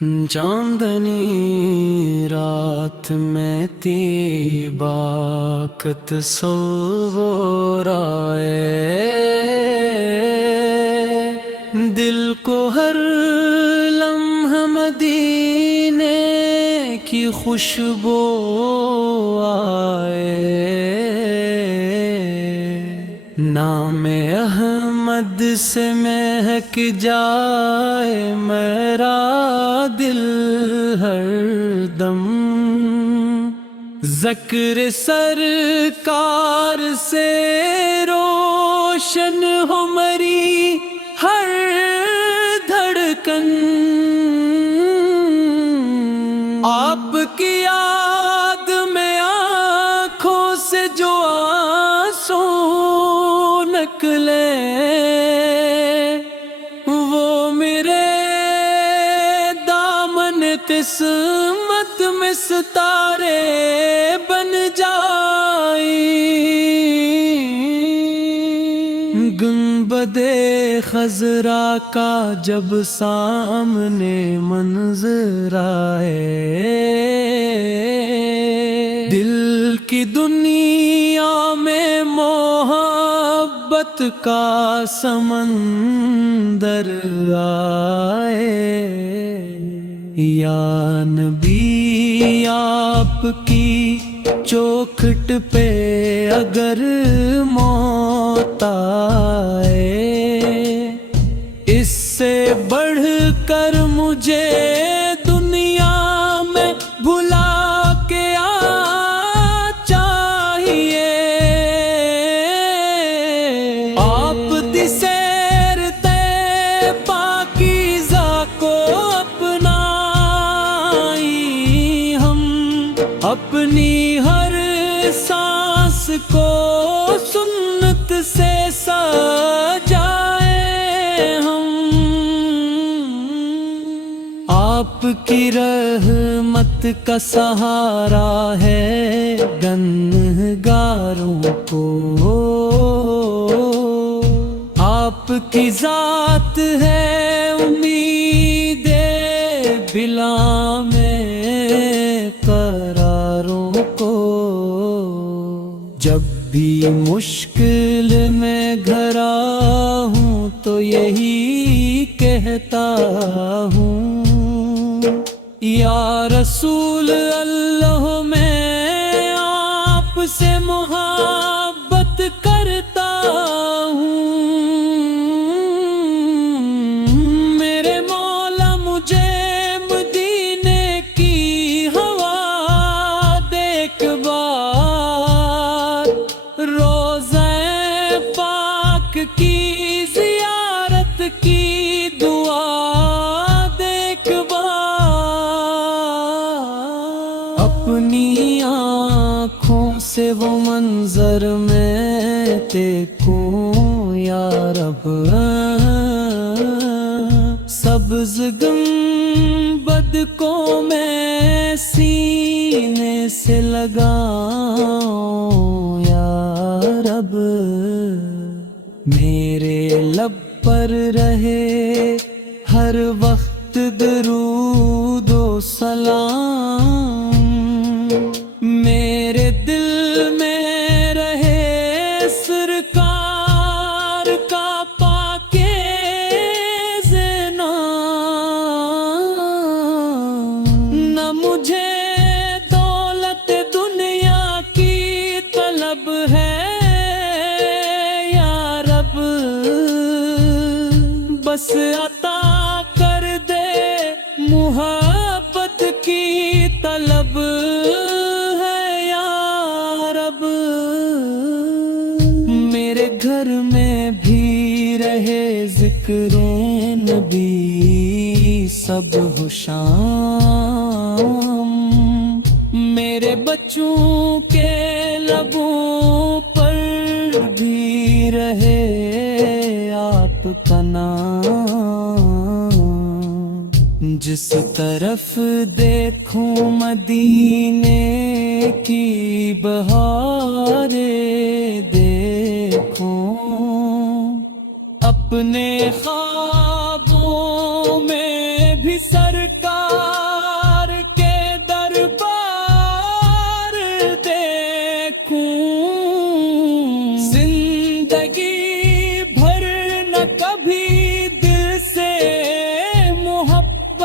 چاندنی رات میں تیبا کا تصور آئے، دل کو ہر لمحہ مدینے کی خوشبو آئے، نام احمد سے مہک جائے میرا دل ہر دم، ذکر سرکار سے روشن ہو مری ہر دھڑکن، آپ کی یاد میں آنکھوں سے جو آنسو نکلے وہ میرے دامن قسمت میں ستارے بن جائیں، گنبد خضرا کا جب سامنے منظر آئے، دل کی دنیا میں محبت کا سمندر آئے، یا نبی آپ کی چوکھٹ پہ اگر موت آئے، اس سے بڑھ کر مجھے دنیا میں بھلا کے چاہیے، آپ دی سیر طیبہ پاکیزہ کو اپنائی، ہم اپنی ہر سانس کو سنت سے سجائے، ہم آپ کی رحمت کا سہارا ہے گنہگاروں کو، آپ کی ذات ہے امید بلا میں قراروں کو، جب بھی مشکل میں گھرا ہوں تو یہی کہتا ہوں، یا رسول اللہ میں آپ سے محبت کرتا ہوں، میرے مولا مجھے مدینے کی ہوا دیکھ بار، روضہ پاک کی زیارت کی دعا دیکھ بار، اپنی آنکھوں سے وہ منظر میں دیکھوں یا رب، سبز گنبد کو میں سینے سے لگاؤں یا رب، میرے لب پر رہے ہر وقت درود و سلام، میرے دل میں رہے سرکار کا پاکیز نام، نہ مجھے دولت دنیا کی طلب ہے یا رب، بس عطا کر دے محبت کی طلب ہے یا رب، میرے گھر میں بھی رہے ذکر نبی صبح و شام، میرے بچوں کے لبوں پر بھی رہے آپ کا نام، جس طرف دیکھوں مدینے کی بہاریں دیکھوں، اپنے خوابوں میں بھی سرکار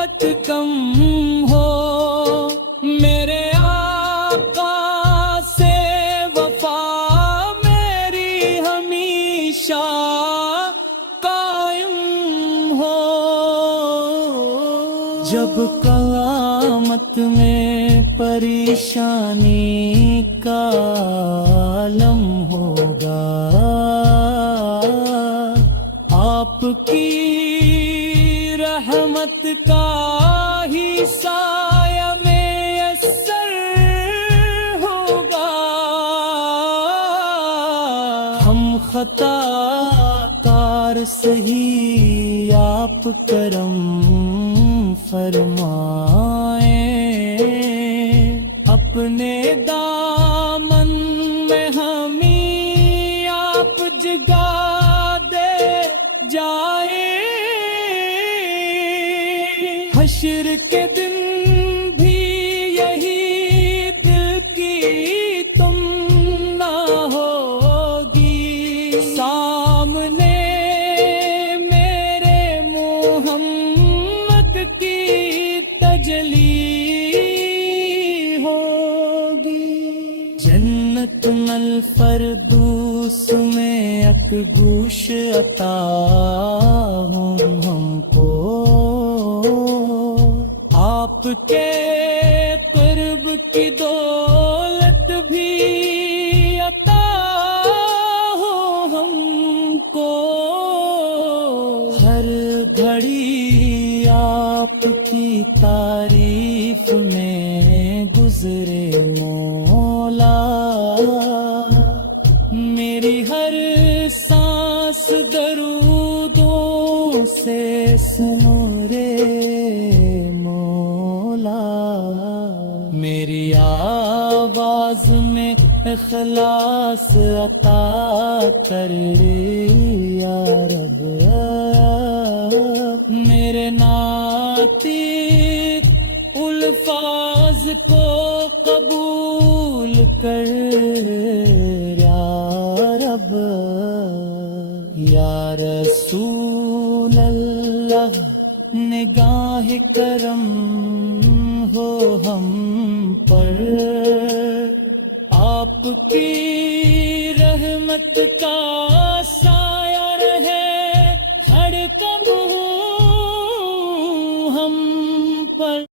مت کم ہو، میرے آقا سے وفا میری ہمیشہ قائم ہو۔ جب قیامت میں پریشانی کا عالم ہوگا، آپ کی رحمت کا ہی سایہ میسر ہوگا۔ ہم خطا کار سہی، آپ کرم فرمائیں، اپنے دامن میں ہمیں آپ جگا دے جائیں۔ حشر کے دن بھی یہی دل کی تمنا ہوگی، سامنے میرے محمد کی تجلی ہوگی۔ جنت الفردوس میں ایک گوش عطا ہوں ہم کو، آپ کے قرب کی دولت بھی عطا ہو ہم کو۔ ہر گھڑی آپ کی تعریف میں گزرے مولا، میری ہر سانس درودوں سے سنورے مولا، میری آواز میں اخلاص عطا کر یا رب، میرے ناطق الفاظ کو قبول کر یا رب۔ یا رسول اللہ نگاہ کرم ہو ہم پر، آپ کی رحمت کا